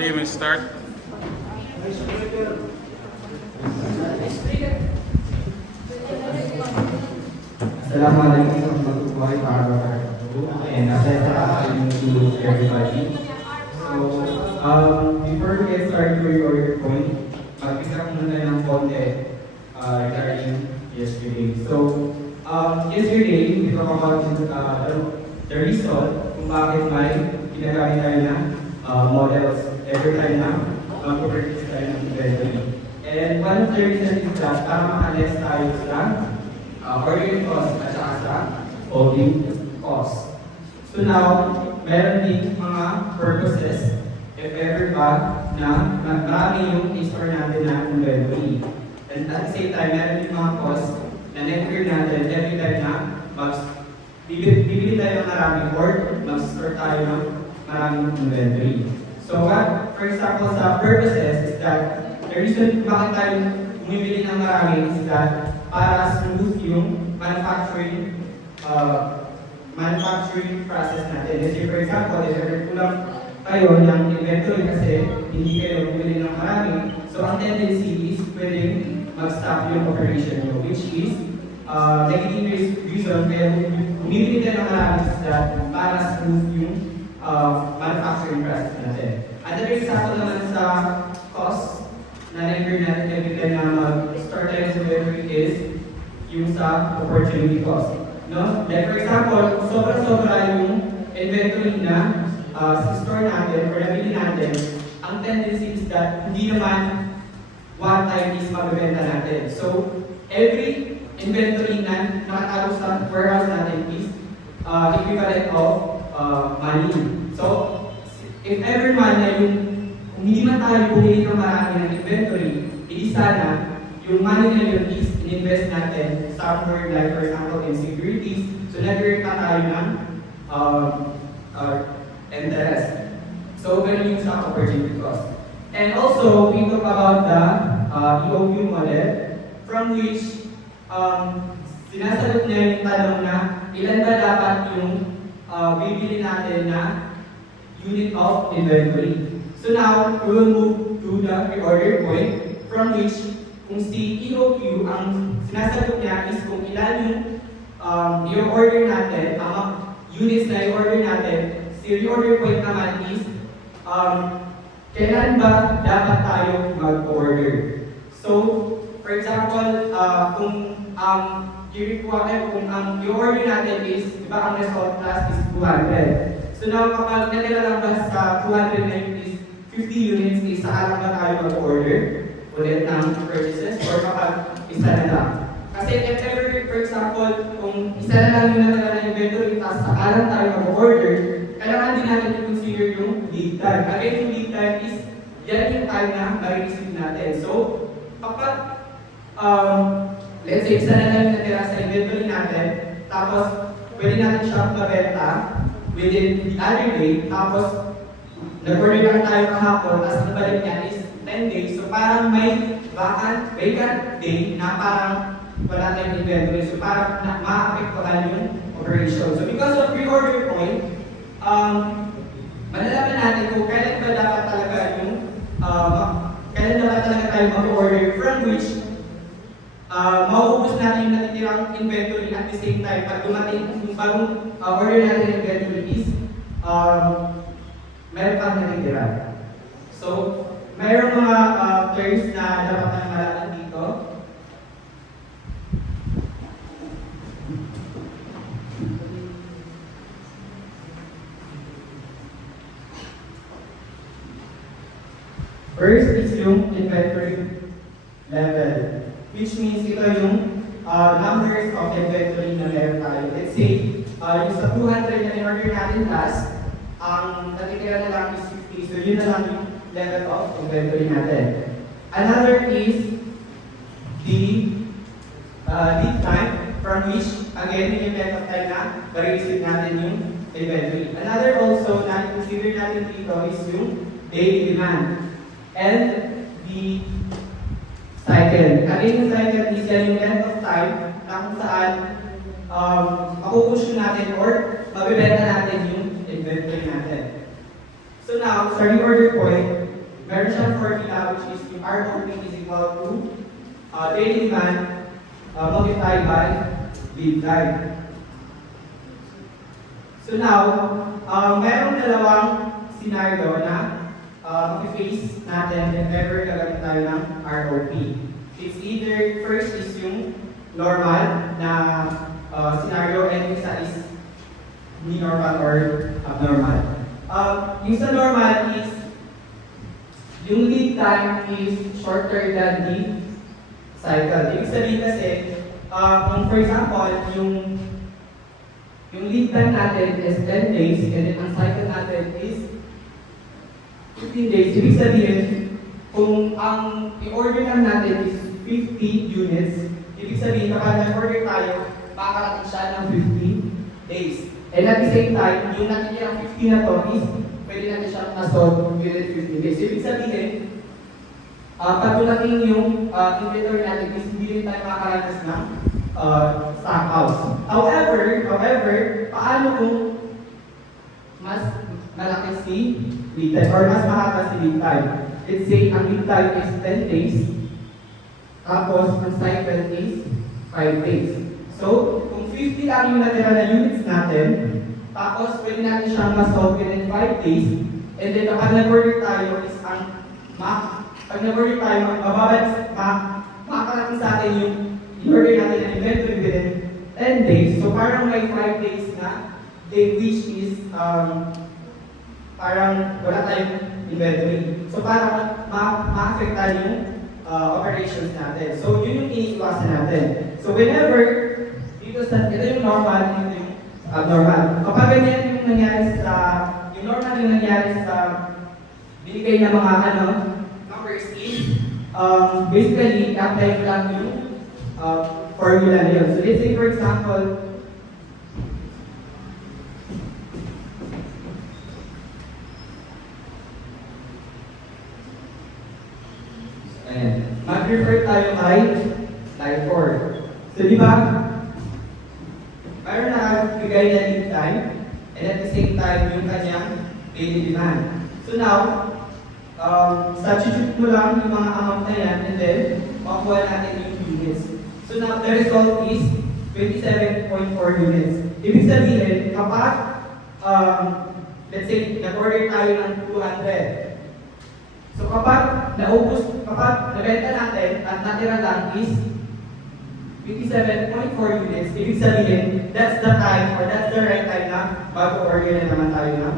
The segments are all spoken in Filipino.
Okay, we start. Assalamualaikum warahmatullahi wabarakatuh, and assalamualaikum to everybody. Before we get started with your point, mag-isa muna ng konti regarding yesterday. Yesterday, we talk about the reason kung bakit may ginagamit tayo na models every time na mag-purchase tayo ng inventory. And one of the reasons is that para maka-less tayo sa ordering cost at saka sa holding cost. So now, meron din mga purposes if ever ba na marami yung i-store natin na inventory. And at the same time, meron din mga cost na na-incur natin every time na bibili tayo ng maraming or mag-store tayo ng maraming inventory. So what, for example, sa purposes is that the reason bakit tayo bumibili ng marami is that para smooth yung manufacturing process natin. Kasi for example, if ever kulang kayo ng inventory kasi hindi kayo bumili ng marami, so ang tendency is pwedeng mag-stop yung operation nyo, which is negative reason kaya bumibili tayo ng marami is that para smooth yung manufacturing process natin. Another example naman sa cost na na-incur natin every time na mag-store tayo sa inventory is yung sa opportunity cost. No? Like for example, sobra-sobra yung inventory na store natin or nabili natin, ang tendency is that hindi naman one time is mabibenta natin. So, every inventory na nakatago sa warehouse natin is equivalent of money. So, if ever man na yung hindi man tayo bumili ng marami ng inventory, hindi sana yung money na yun is in-invest natin somewhere like for example in securities, so nag-earn pa tayo ng interest. So, ganun yung sa opportunity cost. And also, we talk about the EOQ model from which sinasagot niya yung tanong na ilan ba dapat yung bibili natin na unit of inventory. So now, we will move to the pre-order point from which kung si EOQ, ang sinasagot niya is kung ilan yung order natin, ang units na i-order natin, si reorder point naman is kailan ba dapat tayo mag-order. So, for example, kung kung ang i-order natin is, di ba ang result plus is 200. So now, kapag nanilalabas sa 200 na yun is 50 units, is saan ba tayo mag-order ulit ng purchases or kapag isa na lang. Kasi if ever, for example, kung isa na lang yung natala na inventory, tapos sakalan tayo mag-order, kailangan din natin i-consider yung lead time. Again, yung lead time is yan yung time na ma-receive natin. So, kapag let's say, isa na lang yung natira sa inventory natin, tapos pwede natin siyang mabenta within the other day, tapos nag-order lang tayo kahapon, tapos nabalik niya is 10 days. So parang may vacant day na parang wala tayong inventory. So parang ma-apektuhan yung operation. So because of pre-order point, malalaman natin kung kailan ba dapat talaga yung kailan dapat talaga tayo mag-order from which mauubos natin yung natitirang inventory at the same time pag dumating yung bagong order natin yung inventory is meron pang natitira. So, mayroong mga terms na dapat tayong malaman dito. First is yung inventory level, which means ito yung numbers of inventory na meron tayo. Let's say, yung sa 200 na in-order natin last, ang natitira na lang is 50. So yun na lang yung level of inventory natin. Another is the lead time from which, again, yung event of time na ma-receive natin yung inventory. Another also na consider natin dito is yung daily demand. And the cycle. Again, yung cycle is yan yung length of time na kung saan makupush natin or mabibenta natin yung inventory natin. So now, sa reorder point, meron siyang formula which is yung ROP is equal to daily demand multiplied by lead time. So now, merong dalawang scenario na mag-face natin if ever gagamit tayo ng ROP. It's either first is yung normal na scenario and isa is hindi normal or abnormal. Yung sa normal is yung lead time is shorter than the cycle. Ibig sabihin kasi, kung for example, yung lead time natin is 10 days and then ang cycle natin is 15 days. Ibig sabihin, kung ang i-order lang natin is 50 units, ibig sabihin kapag nag-order tayo, makakarating siya ng 50 days. And at the same time, yung natitirang 50 na to is pwede natin siyang nasold within 15 days. Ibig sabihin, pag dumating yung inventory natin is hindi rin tayo makakaranas ng stock house. However, paano kung mas malaki si lead time or mas mahaba si lead time? Let's say, ang lead time is 10 days, tapos ang cycle is 5 days. So, kung 50 lang yung natira na units natin, tapos pwede natin siyang masold within 5 days, and then kapag nag-order tayo is ang pag nag-order tayo, makakarating sa atin yung in-order natin na inventory within 10 days. So parang may 5 days na day which is parang wala tayong inventory. So parang ma-affectan yung operations natin. So yun yung iniiwasan natin. So whenever dito sa ito yung normal, ito yung abnormal. Kapag ganyan yung nangyari sa yung normal yung nangyari sa binigay na mga numbers is basically apply ko lang yung formula na yun. So let's say for example, mag-refer tayo kay line 4. So di ba, mayroon nakabigay na lead time and at the same time yung kanyang daily demand. So now, substitute mo lang yung mga amount na yan and then makuha natin yung units. So now, the result is 27.4 units. Ibig sabihin, kapag let's say, nag-order tayo ng 200. So kapag nabenta natin at natira lang is 57.4 units, ibig sabihin, that's the time or that's the right time na mag-order na naman tayo ng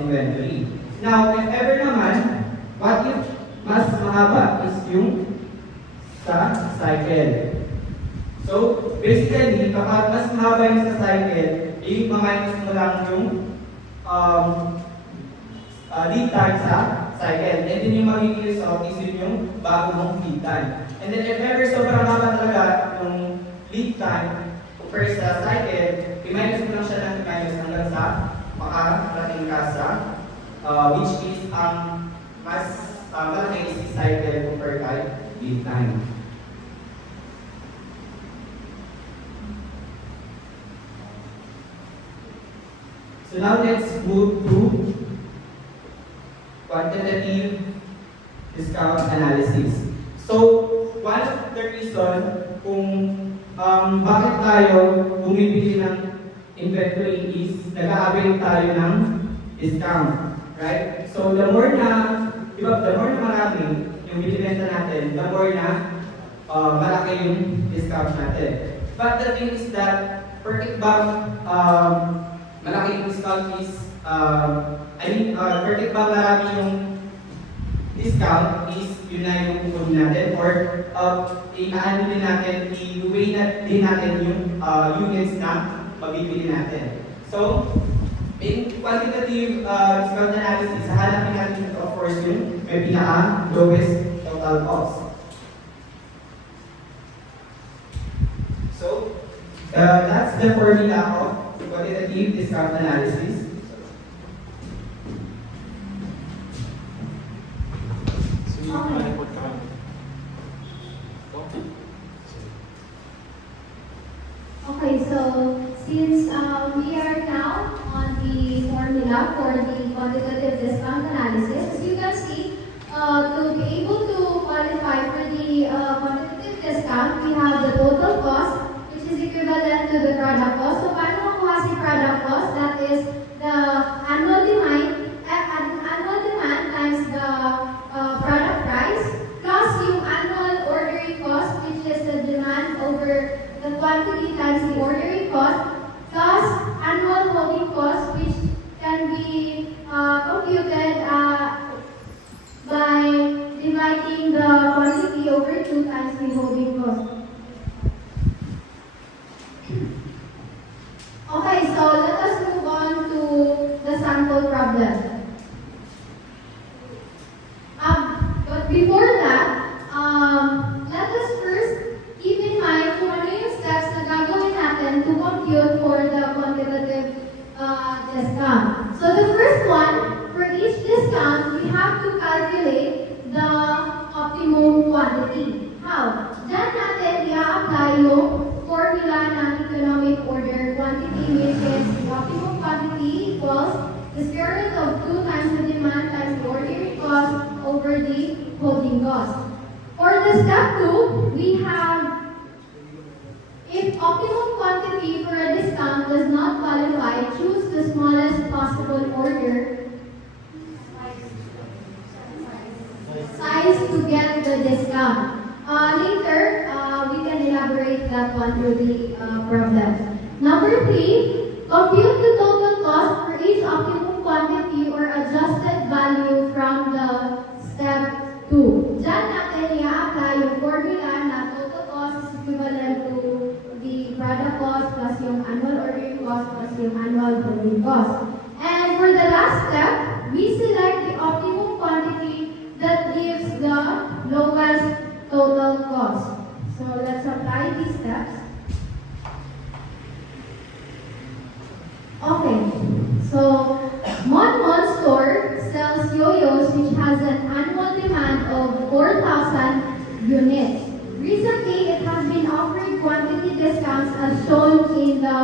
inventory. Now, if ever naman, what if mas mahaba is yung sa cycle? So, basically, kapag mas mahaba yung sa cycle, i-minus mo lang yung lead time sa cycle. And then yung magiging result is yun yung bago mong lead time. And then if ever sobrang haba talaga yung lead time first sa cycle, i-minus mo lang siya ng i-minus hanggang sa makarating ka sa which is ang mas malaki si cycle compared kay lead time. So now let's move to quantitative discount analysis. So one of the reason kung bakit tayo bumibili ng inventory is nag-a-avail tayo ng discount, right? So the more na marami yung binibenta natin, the more na malaki yung discount natin. But the thing is that particular malaki yung discount is particular marami yung discount is yun na yung kukunin natin or inaano din natin, i-weigh din natin yung units na mabibili natin. So, in quantitative discount analysis, hahanapin natin of course yung may pinaka-lowest total cost. So, that's the formula of quantitative discount analysis. Okay, so since we are now on the formula for the quantitative discount analysis, as you can see, To be able to qualify for the competitive discount, we have the total cost, which is equivalent to the product cost. So, paano makuha si product cost? That is the annual demand times the product price plus yung annual ordering cost, which is the demand over the quantity times the ordering cost plus annual holding cost, which can be computed by dividing the quantity over 2 times the holding cost. Okay, so let us move on to the sample problem. But before that, let us first keep in mind kung ano yung steps na gagawin natin to compute for the quantitative discount. So the first one, for each discount, we have to calculate the optimum quantity. How? Diyan natin i-apply yung formula ng economic order quantity, which is the optimum quantity equals the square root of 2 times the demand times the ordering cost over the holding cost. For the step 2, we have, if optimum quantity for a discount does not qualify, choose the smallest possible order size to get the discount. Later, we can elaborate that one through the problem. Number 3, compute the total cost for each optimum quantity or adjusted value from the step 2. Diyan natin i-apply yung formula na total cost is equivalent to the product cost plus yung annual ordering cost plus yung annual holding cost. And for the last step, we select the optimum quantity that gives the lowest total cost. So let's apply these steps. Okay, so Mon store sells yo-yos which has an annual demand of 4,000 units. Recently, it has been offering quantity discounts as shown in the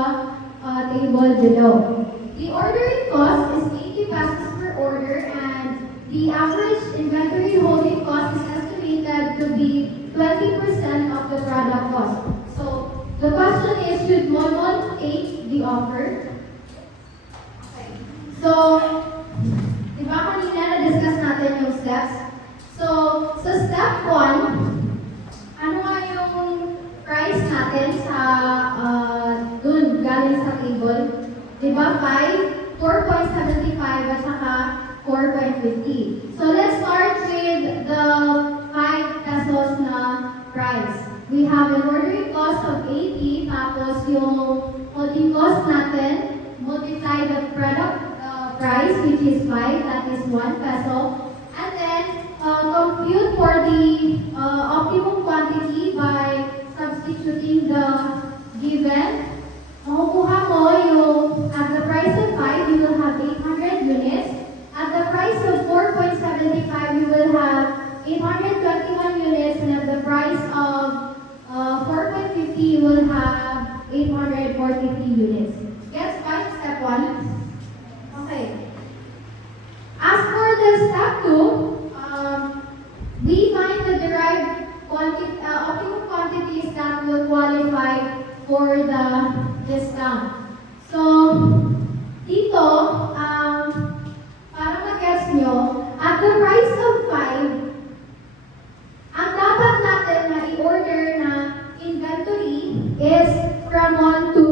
table below. The ordering cost is 80 pesos per order and the average inventory holding cost is estimated to be 20% of the product cost. So, the question is, should Mon take the offer? Okay. So, di ba kanina na-discuss natin yung steps? So, sa step 1, ano nga yung price natin sa dun galing sa table? Di ba 5, 4.75 at saka 4.50. So let's start with the 5 pesos na price. We have an ordering cost of 80, tapos yung holding cost natin, multiply the product price, which is 5, that is 1 peso. And then, compute for the optimum quantity by substituting the given. Makukuha mo yung, at the price of 5, you will have 800 units. At the price of 4.75, you will have 821 units. And at the price of 4.50, you will have 843 units. Gets by step 1? Okay. As for the step 2, we find the derived optimum quantities that will qualify for the discount. So, dito, para mag-gets nyo, at the price of 5, ang dapat natin na i-order na inventory is from 1 to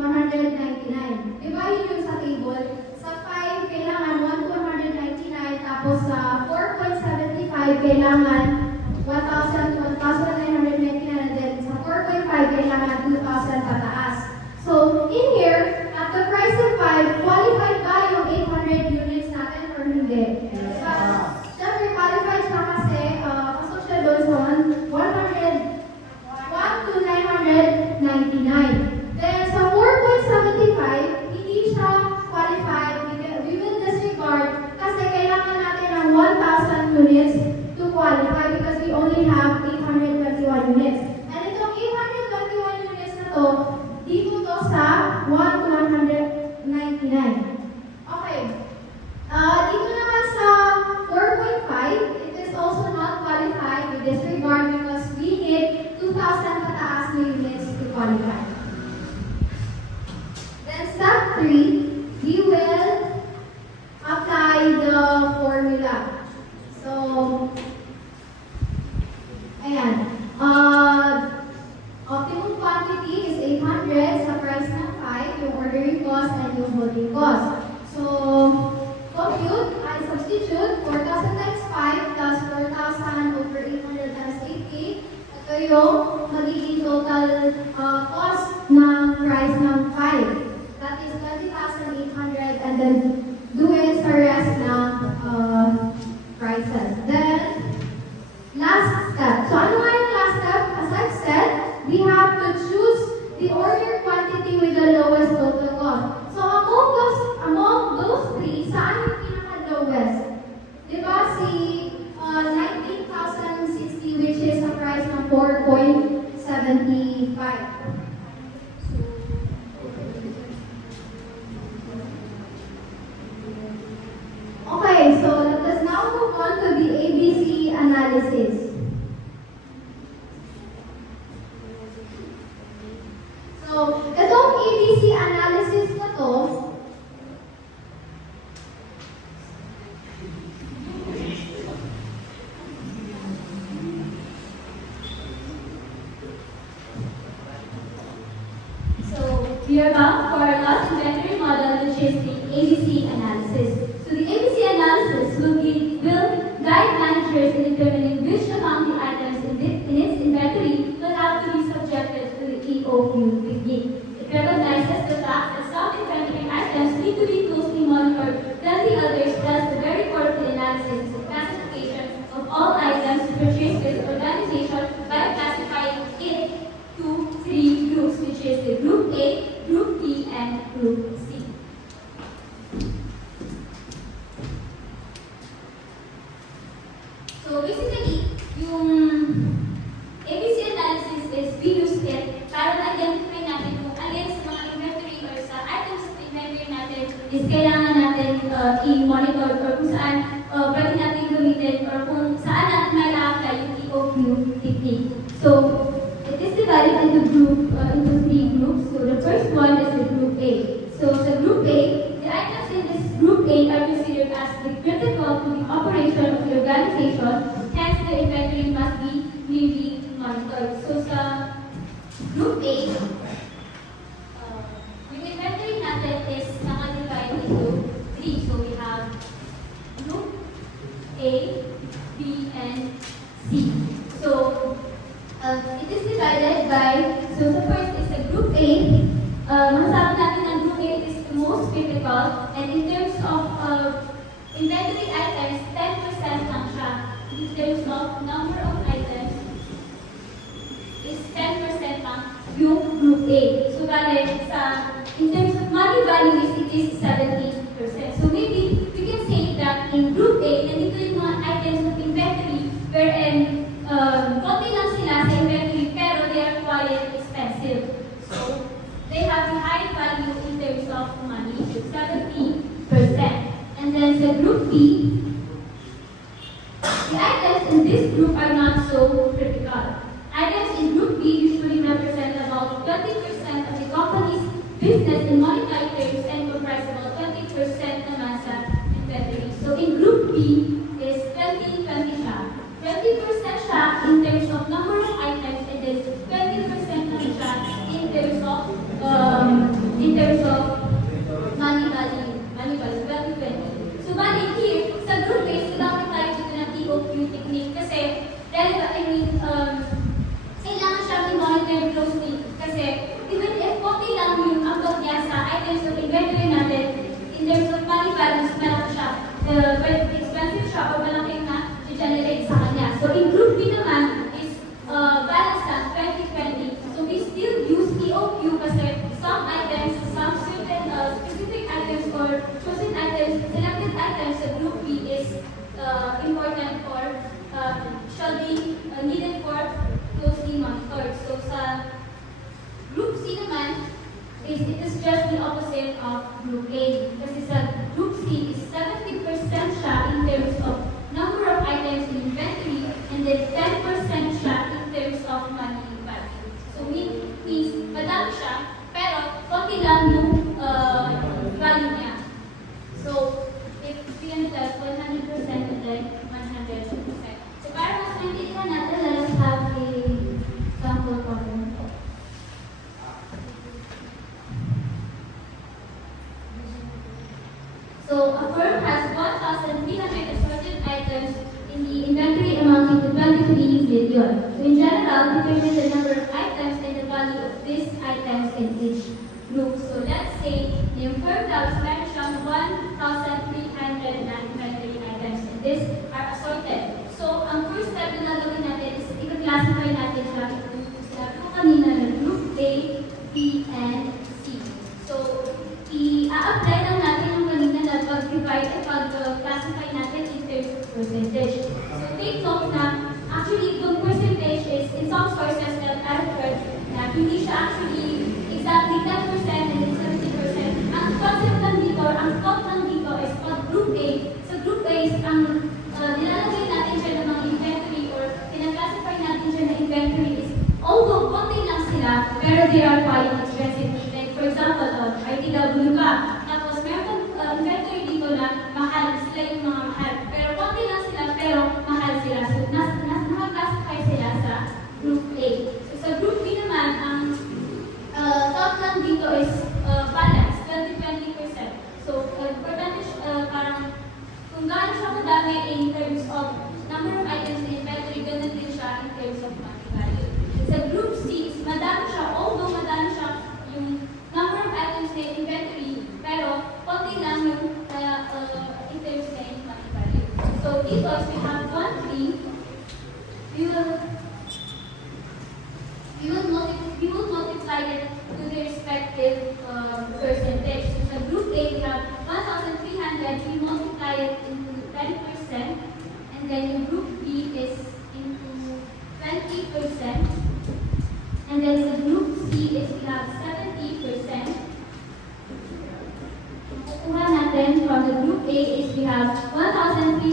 199. Diba yun yung sa table? Sa 5, kailangan 1 to 199, tapos sa 4.75, kailangan 1,999, and then sa 4.5, kailangan 2,000 pataas. So, in here, at the price of 5, qualified ba yung 800 units natin or hindi? Siyempre, qualified siya kasi pasok siya doon sa 1 to 999. Then, sa 4.75, hindi siya qualified. We will disregard kasi kailangan natin ng 1,000 units to qualify formula. So, ayan. Optimum quantity is 800 sa price ng 5, yung ordering cost and yung holding cost. So, compute, substitute 4,000 times 5 plus 4,000 over 800 times 8K. Ito yung magiging total cost ng price ng 5. That is 20,800 and then do it sa rest ng prices. Then, last step. So, ano nga yung last step? As I've said, we have to choose the order quantity with the lowest total cost. So, among those three, saan yung pinaka-lowest? Diba si 19,060 which is a price ng 4.75. Okay, so let us now move on to the ABC analysis. So, itong ABC analysis na to, we are bound for our last inventory model, which is the ABC analysis. So the ABC analysis will guide managers in determining which among the items in its inventory will have to be subjected to the EOQ technique. It recognizes the fact that some inventory items need to be closely monitored than the others, thus the very core of the analysis is the classification of all items purchased with organization by classifying it to three groups, which is the Group A, Group B, and Group C. So basically, yung ABC analysis is we use it para ma-identify natin kung alin sa mga inventory or sa items sa inventory natin is kailangan natin i-monitor or kung saan pwede natin gamitin or kung saan natin may apply yung EOQ technique. So it is divided into three groups. So the first one is the Group A. So the Group A, the items in this Group A are considered as the critical to the operation of the organization. Hence, the inventory must be really monitored. So sa Group A, yung inventory natin is naka-divide into three. So we have Group A, B, and C. So it is divided by, so the first is the Group A. Masasabi natin ang Group A is the most critical, and in terms of inventory items, 10% lang siya. In terms of number of items, is 10% lang yung Group A. So bale, in terms of money value, it is 70%. So maybe we can say that in Group A, nandito yung mga items of inventory wherein konti lang sila sa inventory pero they are quite expensive. So, they have a high value in terms of money, 70%. And then sa Group B, the items in this group are not so critical. Items in Group B usually represent about 20% of the company's business in monetary terms and comprise about 20% naman sa inventory. So, in Group B is 20-20 siya. 20% siya in terms of number of items and then 20% naman siya in terms of money value, 20-20. So bali here, sa group base, kailangan tayo dito ng EOQ technique kasi kailangan siya i-monitor closely kasi even if okay lang yung abot niya sa items of inventory natin, in terms of money values, malaki siya, expensive siya o malaki na generate sa kanya. So in Group B naman is balance lang 20-20. So we still use EOQ kasi some items, some certain specific items or chosen items, selected items sa Group B is important or shall be needed for closely monitored. So sa Group C naman, it is just the opposite of Group A. Kasi sa Group C is 70% siya in terms of number of items in inventory, and then 10% siya in terms of money value. So means madami siya, pero konti lang yung value niya. So if 100% So a firm has 1,300 assorted items in the inventory amounting to 23 million. So in general, determine the number of items and the value of these items in each group. So let's say yung firm labs meron siyang 1,300 na inventory items and these are assorted. So ang first step na gagawin natin is i-classify natin siya into sinabi ko kanina na group A, B, and C. So i-apply lang natin yung kanina na pag-divide at pag-classify natin in terms of percentage. So take note na actually yung percentage is in some sources that I've heard na hindi siya actually exactly 10% and then 70%. Ang concept lang dito, ang thought lang dito is pag group A, sa group A is ang nilalagay natin siya ng mga inventory or kinaklasify natin siya na inventory is although konti lang sila, pero they are quite expensive. Like for example, ITW ka, tapos meron kang inventory dito na mahal, sila yung mga mahal. Pero konti lang sila, pero mahal sila. So nakaklasify sila sa group A. So sa group B naman, ang thought lang dito is balance, 20-20%. So percentage, parang kung gaano siya madami in terms of number of items in inventory, ganun din siya in terms of money value. Sa group C, madami siya, although madami siya yung number of items in inventory, pero konti lang yung in terms na in money value. So dito, if we have 1, 3, we will multiply it to the respective percentage. So sa group A, we have 1,300, we multiply it into 10%, and then in group B is into 20%, and then sa group C is we have 70%. Kukuha natin from the group A is we have 1,300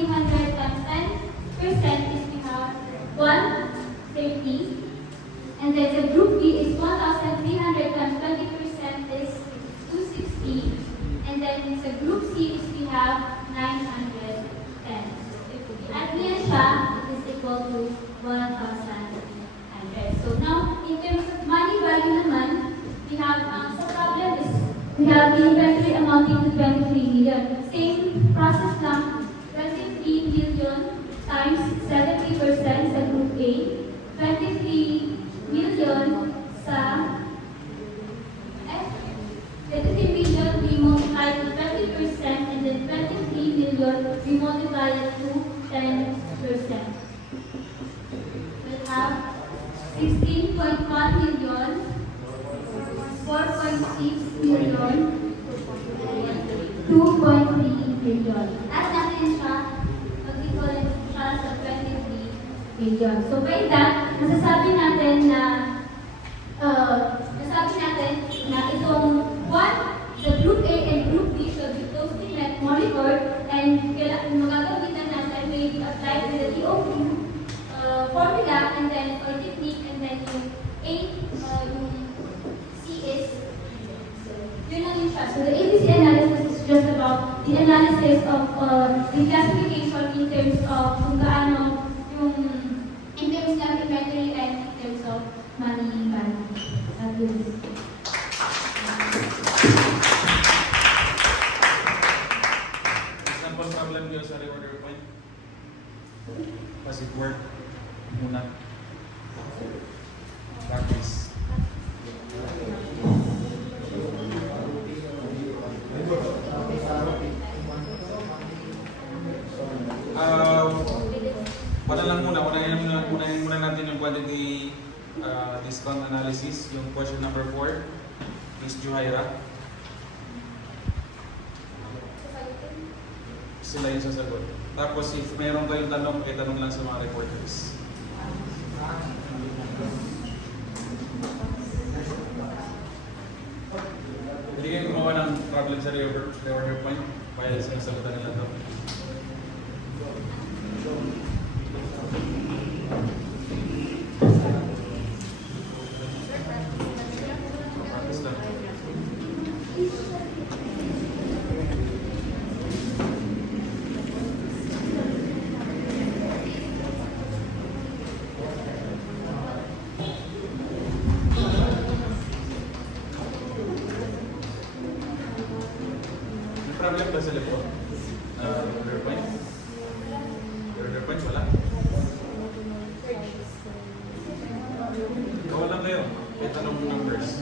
times 10% is we have 130. And then the group B is 1,300 times 20% is 260. And then the group C is we have 910. So if we add niya siya, it is equal to 1,100. So now, in terms of money value naman, we have, sa problem is, we have the inventory amounting to 23 million. Same process lang, 23 million times 70% sa group A, 23 million sa 23 million we multiply to 20% and then 23 million we multiply it to 10%. We'll have 16.1 million, 4.6 million, 2.3 million. Add natin siya, mag-equal siya sa 23 million. So by that, nasasabi natin na itong the group A and group B should be closely monitored and magagamitan natin may apply with the DOQ formula and then or technique and then yung A, yung C is yun lang yung siya. So the ABC analysis is just about the analysis of the classification in terms of kung gaano yung in terms of inventory and in terms of money value. Example problem nyo sa reorder point. Pass it work muna. Practice. Wala lang muna, unahin muna natin yung quantity discount analysis, yung question number 4, Miss Juhaira. Sila yung sasagot. Tapos if mayroon kayong tanong, tanong lang sa mga reporters. Hindi kayo gumawa ng problem sa reorder point, kaya sinasagutan nila ito. Practice lang. Meron ba sa likod? Order point? Order point, wala? Ikaw lang kayo. Kahit anong numbers.